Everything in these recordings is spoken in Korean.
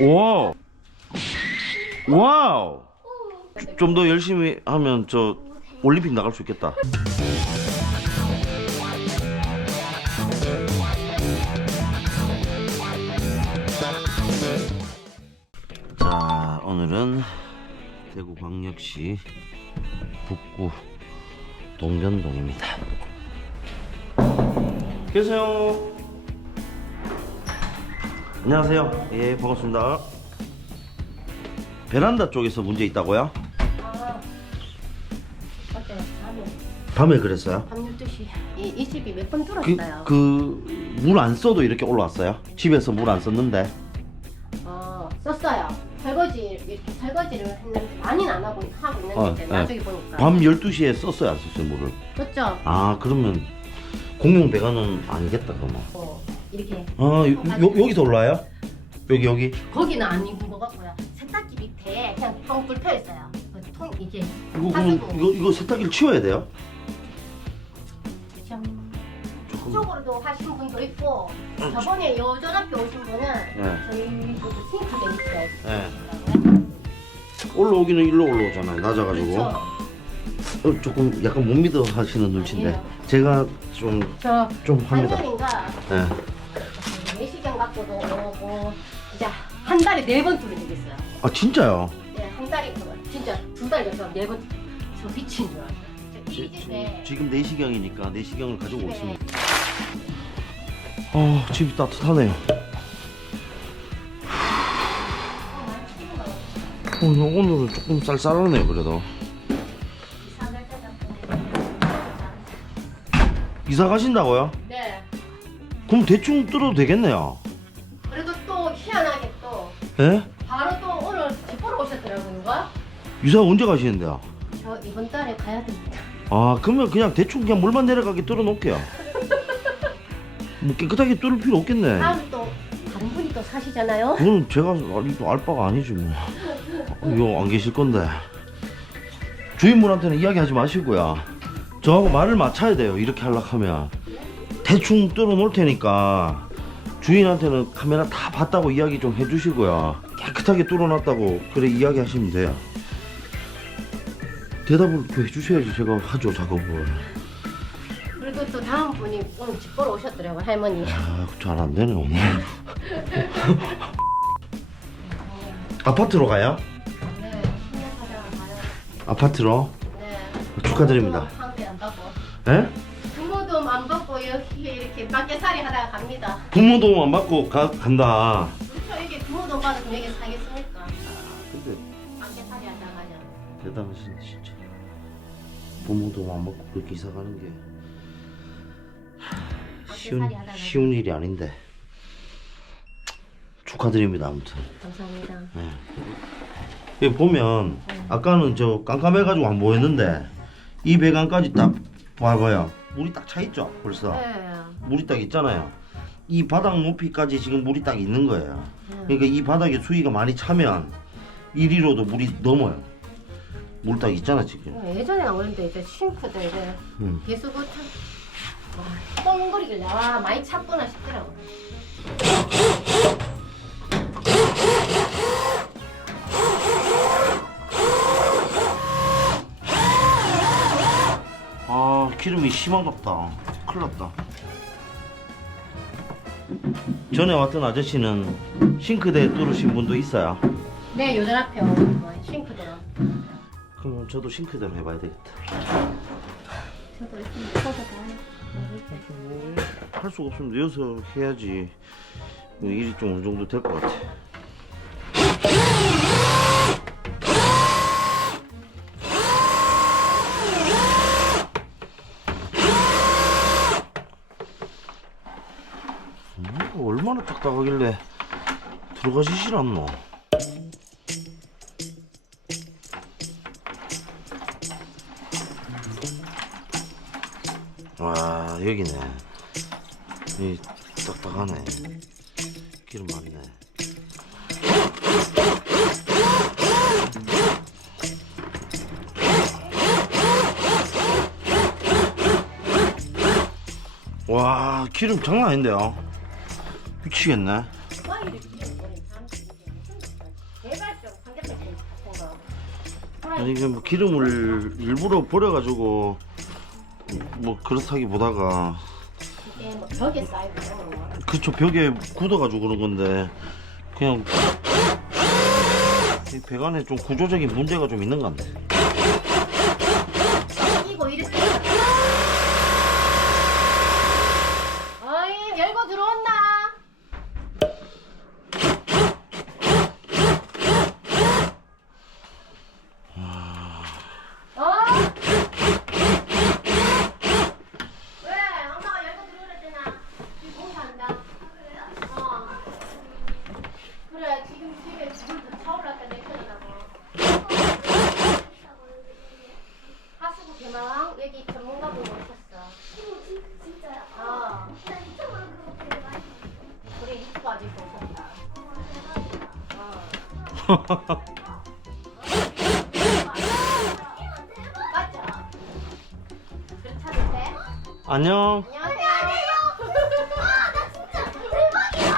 와우. 와우. 좀 더 열심히 하면 저 올림픽 나갈 수 있겠다. 자, 오늘은 대구광역시 북구 동전동입니다. 계세요. 안녕하세요. 예, 반갑습니다. 베란다 쪽에서 문제 있다고요? 어제 밤에 그랬어요? 밤 12시 이 집이 몇 번 들었어요. 물 안 써도 이렇게 올라왔어요? 집에서 물 안 썼는데? 썼어요. 이렇게 설거지를 했는데 많이는 안 하고 있는데 나중에 보니까 밤 12시에 썼어요, 안 썼어요, 물을? 썼죠. 아, 그러면 공용 배관은 아니겠다, 그러면. 이렇게 여기서 올라와요? 여기? 거기는 아닌 것 같고요. 세탁기 밑에 그냥 통 뚫혀 있어요. 그 통 이게 이거 세탁기를 치워야 돼요? 쪽으로도 하신 분도 있고 저번에 여전 앞에 오신 분은 저희 싱크대 밑에 올라오기는 일로 올라오잖아요, 낮아가지고. 그렇죠. 조금 약간 못 믿어 하시는 눈치인데 아니에요. 제가 좀 합니다. 한년인가 네. 내시경 갖고도 오고 이제 한 달에 4번 뚫는 게 있어요. 아, 진짜요? 네, 한 달에 진짜 2달 돼서 4번 저 미친 줄 알았어요. 이 집에 지금 내시경이니까 내시경을 가지고 오십니다. 집이 따뜻하네요. 오늘은 조금 쌀쌀하네요, 그래도. 이사 가신다고요? 네. 그럼 대충 뚫어도 되겠네요. 그래도 또 희한하게 또 예? 바로 또 오늘 집 보러 오셨더라고요. 누가? 이사 언제 가시는데요? 저 이번 달에 가야 됩니다. 아, 그러면 그냥 대충 그냥 물만 내려가게 뚫어 놓을게요. 뭐 깨끗하게 뚫을 필요 없겠네. 다음 또 다른 분이 또 사시잖아요. 그거는 제가 알 바가 아니지 뭐. 이거 안 계실 건데. 주인분한테는 이야기하지 마시고요. 저하고 말을 맞춰야 돼요. 이렇게 하려고 하면 대충 뚫어 놓을 테니까 주인한테는 카메라 다 봤다고 이야기 좀 해주시고요. 깨끗하게 뚫어 놨다고 그래 이야기하시면 돼요. 대답을 또 해주셔야지 제가 하죠, 작업을. 그리고 또 다음 분이 오늘 집 보러 오셨더라고요. 할머니. 아, 잘 안 되네 오늘. 아파트로 가요? 네. 신년사랑 가요. 아파트로? 네. 축하드립니다. 상대 안 받고. 에? 부모도 안 받고 여기 이렇게 밖에살이 하다가 갑니다. 부모 도움 안 받고 간다. 그렇죠. 이게 부모 돈 받아서 여기 살겠습니까? 근데 밖에살이 하다가 가냐. 대단하시네 진짜. 부모 도움 안 받고 그렇게 이사 가는 게 쉬운 일이 아닌데. 축하드립니다 아무튼. 감사합니다. 여기 보면 아까는 저 깜깜해가지고 안 보였는데 이 배관까지 딱 봐봐요. 물이 딱 차 있죠 벌써. 네. 물이 딱 있잖아요. 이 바닥 높이까지 지금 물이 딱 있는 거예요. 그러니까 이 바닥에 수위가 많이 차면 이리로도 물이 넘어요. 물 딱 있잖아 지금. 예전에 나오는데 이제 싱크대 이제 배수구 뻥거리길래 많이 찼구나 싶더라고. 아, 기름이 심한갑다. 큰일 났다. 전에 왔던 아저씨는 싱크대 뚫으신 분도 있어요. 네, 요전 앞에 오는 싱크대로. 그럼 저도 싱크대로 해봐야 되겠다. 저도 있으면 커서 다 할 수가 없으면 여기서 해야지 일이 좀 어느 정도 될 것 같아. 얼마나 딱딱하길래 들어가시질 않노? 와, 여기네. 이 딱딱하네. 기름 많네. 와, 기름 장난 아닌데요. 미치겠네. 와이를 끼우는 사람들이 개발적 삼겹살 같은 거. 아니 이게 뭐 기름을 일부러 버려가지고 뭐 그렇다기보다가 이게 뭐 벽에 쌓이고 이런 거. 그쵸 벽에 굳어가지고 그런 건데 그냥 이 배관에 좀 구조적인 문제가 좀 있는 것 같네. 이거 이렇게. 어이 열고 들어온다. 어? 왜? 엄마가 열고 들어오랬잖아. 지금 공사한다. 어. 그래 지금 집에 물더 차올랐다 내 편이라고. 하수구 개망 여기 전문가분 오셨어. 진짜요? 어. 나 이쪽으로 그렇게 많이 그래 유튜브 아직 오셨다. 어. 맞죠? 그렇게 하면 돼? 안녕. 안녕하세요. 나 진짜 대박이야!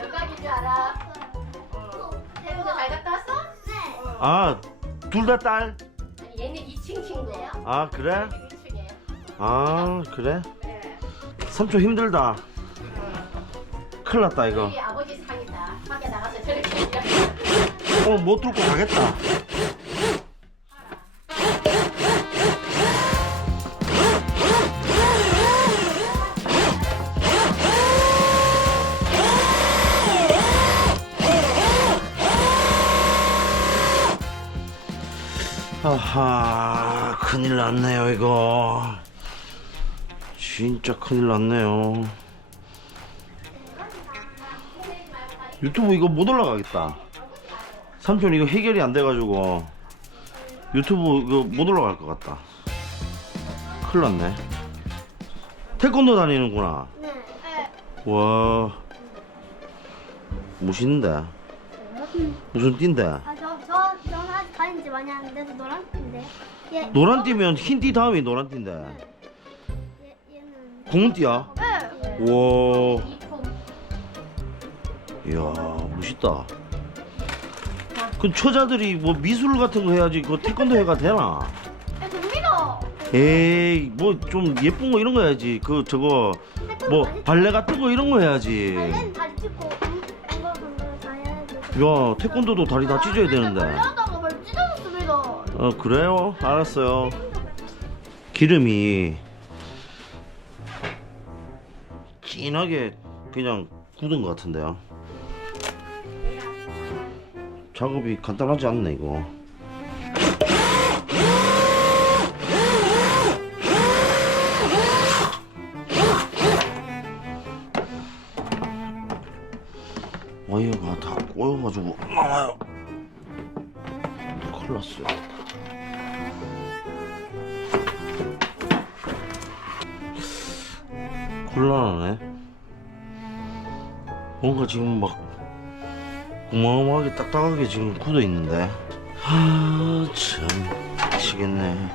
영광인 줄 알아. 태국도 잘 갔다 왔어? 네. 아 둘 다 딸? 아니 얘는 2층 친구예요. 아 그래? 1층에. 아 그래? 네. 삼촌 힘들다. 큰일 났다 이거. 우리 아버지 상이다. 밖에 나가서 저렇게 일하고. 못 뚫고 가겠다. 아하 큰일 났네요 이거. 진짜 큰일 났네요. 유튜브 이거 못 올라가겠다. 삼촌 이거 해결이 안 돼가지고 유튜브 이거 못 올라갈 것 같다. 큰일 났네. 태권도 다니는구나. 네. 와 멋있는데. 무슨 띠인데? 저는 아직 다닌 지 많이 안 돼서 노란 띠인데. 노란 띠면 흰 띠 다음이 노란 띠인데. 얘는. 검은 띠야? 네. 우와 이품. 이야 멋있다. 그 처자들이 뭐 미술 같은 거 해야지 그 태권도 해가 되나? 됩니다. 에이 뭐 좀 예쁜 거 이런 거 해야지. 그 저거 뭐 발레 같은 거 이런 거 해야지. 발레는 다리 찢고 이거 다 해야지. 야 태권도도 다리 다 찢어야 되는데. 발레하다가 발 찢어졌습니다. 그래요? 알았어요. 기름이 진하게 그냥 굳은 것 같은데요. 작업이 간단하지 않네 이거. 와이어가 다 꼬여가지고 나와요. 큰일 났어요. 곤란하네. 뭔가 지금 막 어마어마하게 딱딱하게 지금 굳어 있는데. 참 미치겠네.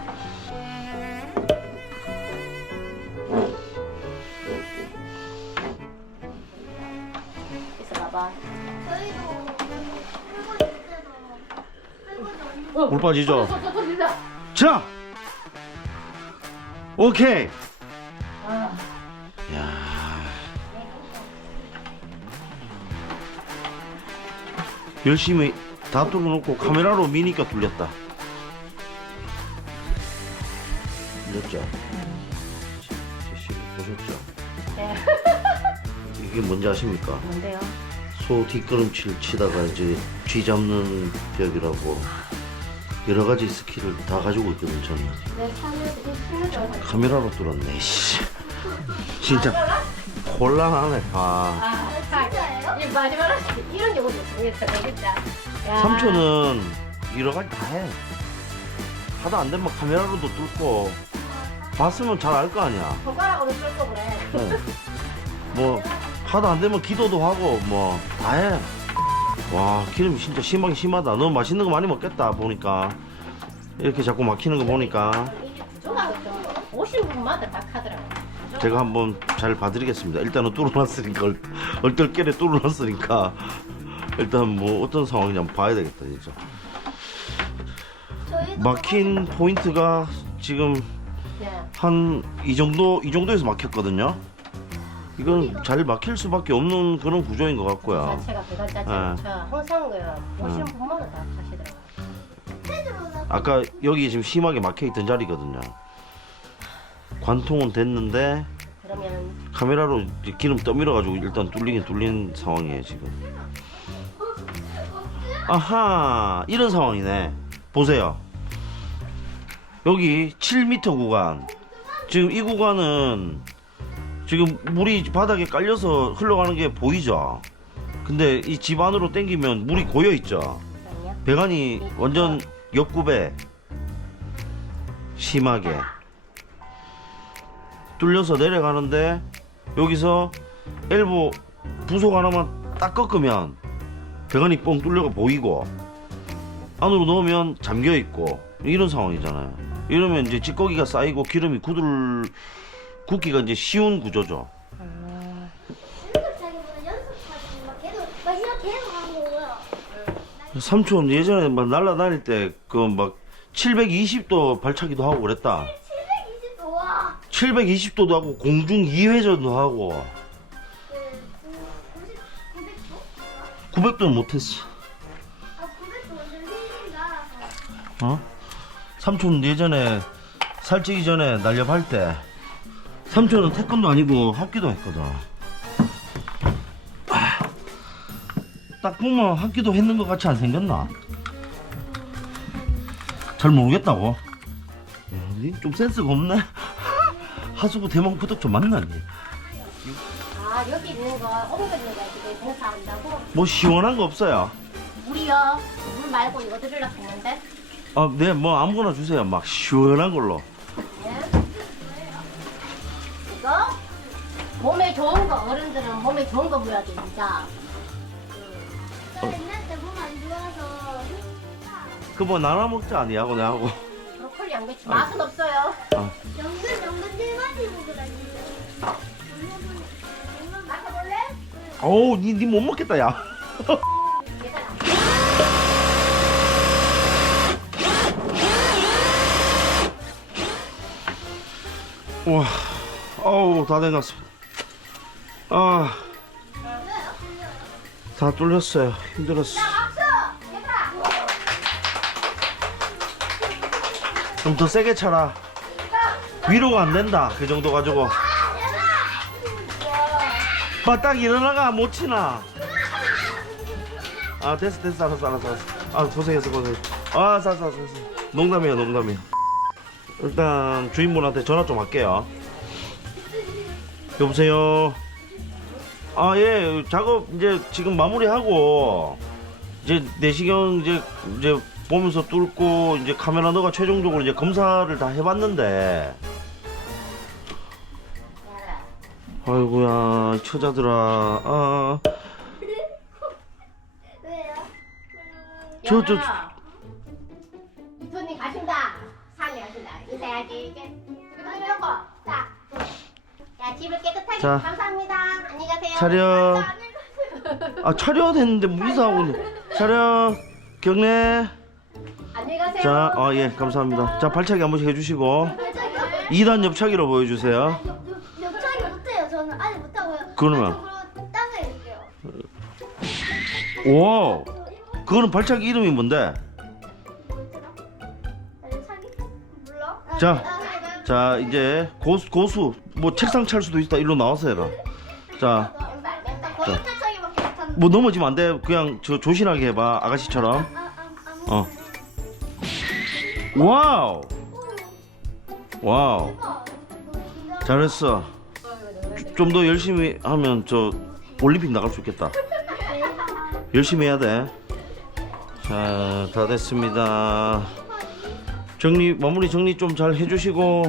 있어 봐봐. 저희도 풀고 있을 때도 풀고 있는 물 빠지죠? 소리다. 자! 오케이! 아. 야 열심히 다 뚫어놓고 카메라로 미니까 뚫렸다. 뚫렸죠? 보셨죠? 네. 이게 뭔지 아십니까? 뭔데요? 소 뒷걸음질 치다가 이제 쥐 잡는 벽이라고 여러 가지 스킬을 다 가지고 있거든 저는. 내 손을 줄 알고. 카메라로 뚫었네. 씨. 진짜 곤란하네. 아. 진짜예요? 이 마지막으로 이런 경우도 있습니다. 되겠다. 야. 삼촌은 여러 가지 다 해. 하다 안 되면 카메라로도 뚫고 봤으면 잘 알 거 아니야. 손가락으로 뚫고 그래. 네. 뭐 하다 안 되면 기도도 하고 뭐 다 해. 와 기름이 진짜 심하게 심하다. 너무 맛있는 거 많이 먹겠다 보니까. 이렇게 자꾸 막히는 거 보니까. 이게 구조가 좀 오신 분마다 다 하더라고요. 제가 한번 잘 봐드리겠습니다. 일단은 뚫어놨으니까 얼떨결에 뚫어놨으니까 일단 뭐 어떤 상황인지 한번 봐야 되겠다 진짜. 저희도 막힌 포인트가 지금 네. 한 이 정도에서 막혔거든요. 이건 잘 막힐 수밖에 없는 그런 구조인 것 같고요. 자체가 배관 자체가 항상 오시는 분마다 다 하시더라고요. 아까 여기 지금 심하게 막혀있던 자리거든요. 관통은 됐는데 그러면 카메라로 이제 기름 떠밀어가지고 일단 뚫리긴 뚫린 상황이에요 지금. 아하, 이런 상황이네. 보세요. 여기 7m 구간. 지금 이 구간은 지금 물이 바닥에 깔려서 흘러가는 게 보이죠. 근데 이 집 안으로 당기면 물이 고여 있죠. 그럼요. 배관이 완전 옆구배 심하게 뚫려서 내려가는데 여기서 엘보 부속 하나만 딱 꺾으면 배관이 뻥 뚫려가 보이고 안으로 넣으면 잠겨 있고 이런 상황이잖아요. 이러면 이제 찌꺼기가 쌓이고 기름이 굳기가 이제 쉬운 구조죠. 연습하기보다 연습하지 막 계속 막 이렇게 해서 하는 거고요. 삼촌 예전에 막 날라다닐 때 그 막 720도 발차기도 하고 그랬다. 720도 와. 720도도 하고 공중 2회전도 하고 900도? 900도는 못했어. 아 900도 완전 힘이 날아서. 어? 삼촌 예전에 살찌기 전에 날렵할 때 삼촌은 태권도 아니고 합기도 했거든. 딱 보면 합기도 했는 것 같이 안 생겼나? 잘 모르겠다고. 야, 니 좀 센스가 없네. 하수구 대망 구독 좀 만나니? 아 여기 있는 거 옮겨 있는 거 지금 공사한다고? 뭐 시원한 거 없어요? 물이요. 물 말고 이거 드리려고 했는데. 아, 네, 뭐 아무거나 주세요. 막 시원한 걸로. 예. 이거 몸에 좋은 거 어른들은 몸에 좋은 거 먹어야 됩니다. 저 옛날 때 몸 안 좋아서 그 뭐 나눠 먹자 아니하고 내하고. 브로콜리 양배추 맛은 없어요. 연근 일반이 먹으라니까. 맡아볼래? 어우, 니 못 먹겠다 야. 괜찮아. 와, 어우, 다 돼갔습니다. 아, 다 뚫렸어요. 힘들었어. 좀 더 세게 차라. 위로가 안 된다. 그 정도 가지고. 딱 일어나가 못 치나. 아, 됐어. 알았어. 아, 고생했어. 아, 알았어. 농담이에요. 일단 주인분한테 전화 좀 할게요. 여보세요. 아, 예, 작업 이제 지금 마무리하고 이제 내시경 이제 보면서 뚫고 이제 카메라 너가 최종적으로 이제 검사를 다 해봤는데, 아이고야 처자들아. 아, 왜요? 저. 이토님 가신다. 산에 가신다. 인사해야지. 이제 이러고. 자, 야 집을 깨끗하게. 자. 감사합니다. 안녕히 가세요. 차렷. 아, 차렷 했는데 뭐 이상하고 있네. 차렷. 경례. 안녕히 가세요. 자, 예, 감사합니다. 자, 발차기 한 번씩 해주시고 2단 옆차기로 보여주세요. 옆차기 못해요. 저는 아직 못하고요. 그러면? 그럼 딴거 해줄게요. 오, 그거는 발차기 이름이 뭔데? 차기? 몰라? 자, 이제 고수 뭐 책상 찰 수도 있다. 일로 나와서 해라. 자, 맨발. 거의 차차기밖에 못하는. 뭐 넘어지면 안 돼. 그냥 저 조신하게 해봐. 아가씨처럼. 어. 와우. 잘했어. 좀 더 열심히 하면 저 올림픽 나갈 수 있겠다. 열심히 해야 돼. 자, 다 됐습니다. 마무리 정리 좀 잘 해주시고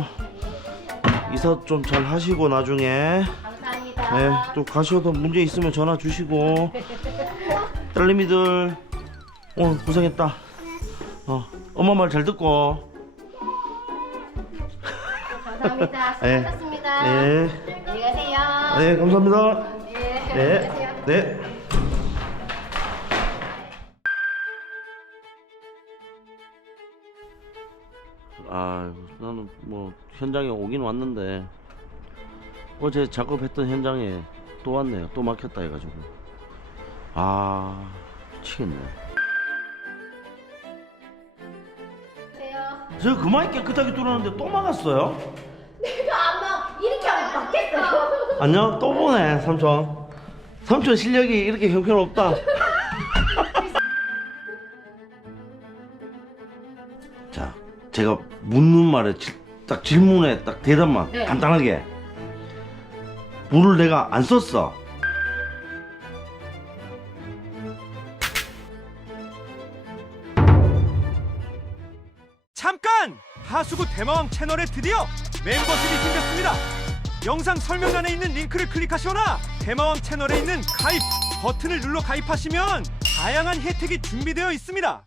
이사 좀 잘 하시고 나중에 감사합니다. 네, 또 가셔도 문제 있으면 전화 주시고. 딸내미들 오늘 고생했다. 엄마 말 잘 듣고. 감사합니다. 예. 수고하셨습니다. 네. 안녕히 가세요. 네, 감사합니다. 네. 안녕히 네. 가세요. 네. 아, 나는 뭐 현장에 오긴 왔는데 어제 작업했던 현장에 또 왔네요. 또 막혔다 해가지고. 아, 미치겠네. 안녕하세요. 저 그만 깨끗하게 뚫었는데 또 막았어요? 내가 아마 이렇게 하면 맞겠어. 안녕, 또 보네, 삼촌. 삼촌 실력이 이렇게 형편없다. 자, 제가 묻는 말에 딱 질문에 딱 대답만 네. 간단하게. 물을 내가 안 썼어. 잠깐! 하수구 대마왕 채널에 드디어 멤버십이 생겼습니다. 영상 설명란에 있는 링크를 클릭하시거나 대마왕 채널에 있는 가입 버튼을 눌러 가입하시면 다양한 혜택이 준비되어 있습니다.